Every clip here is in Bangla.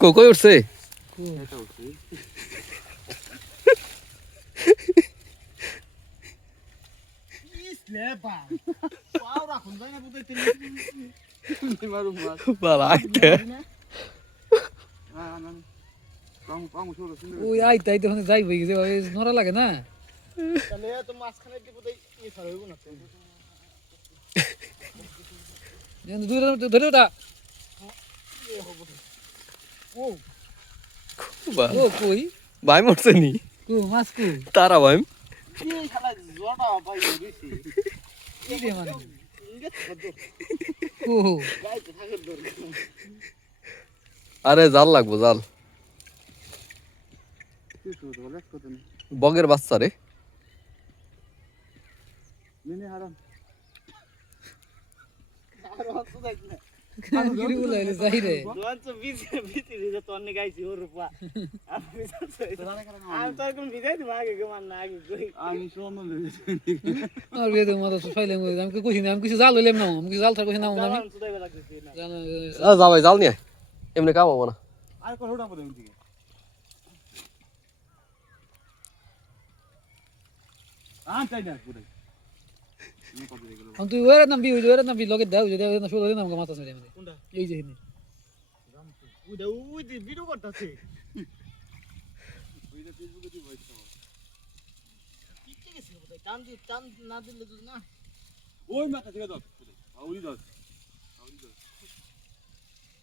কো কই উঠছে ওই আইতে আইতে ওখানে যাইবই যে ওই নরা লাগে না যেন দূরে ধরে ওটা। ও কই? ভাই মরছে নি? কো মাছ কো তারা ভাই। কি রে মানে কো? আরে জাল লাগবো জাল। বগের বাচ্চা রে। গিরি বলাইলে যাই রে আর বিয়ে দেবো মাথা ফাইলাম আমি কি কইছি জাল জাল না জাল- যা জাল তুই ওরে নামবি ওই ওরে নামবি লগে দাও যদি ওরে না দিন আমাকে মাথা ছেড়ে আমি এই যে হিনি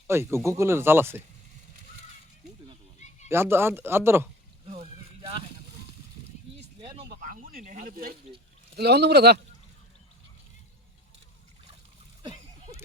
ওই গো- গোকুলের জাল আছে। আদ আদ আদ ধরো তাহলে অন্য করে দা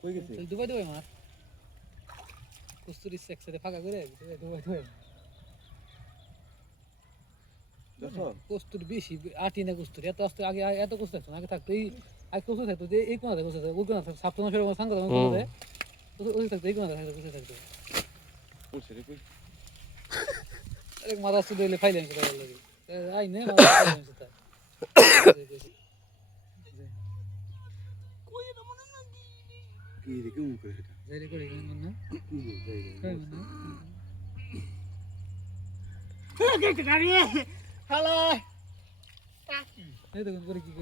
তুই দুবাই দুবাই মার কস্তুরি সেক্স ফাঁকা করে দুবাই দুবাই কস্তুর বেশি আটি না কস্তুর এত আস্তে আগে এত কষ্ট থাকতো না আগে থাকতো এই আগে কষ্ট থাকতো যে এই কোনা কষ্ট থাকতো ওই কোনা থাকতো সাপ্তাহ মাসের সাংঘাত ওই থাকতো এই কোনা থাকতো কষ্ট থাকতো আরে মাথা সুদে হইলে ফাইলেন কোথায় ভালো আই নে মাথা ফাইলেন কোথায় যাইরে করে কেন না? কেন না এই দেখুন করে কি করে।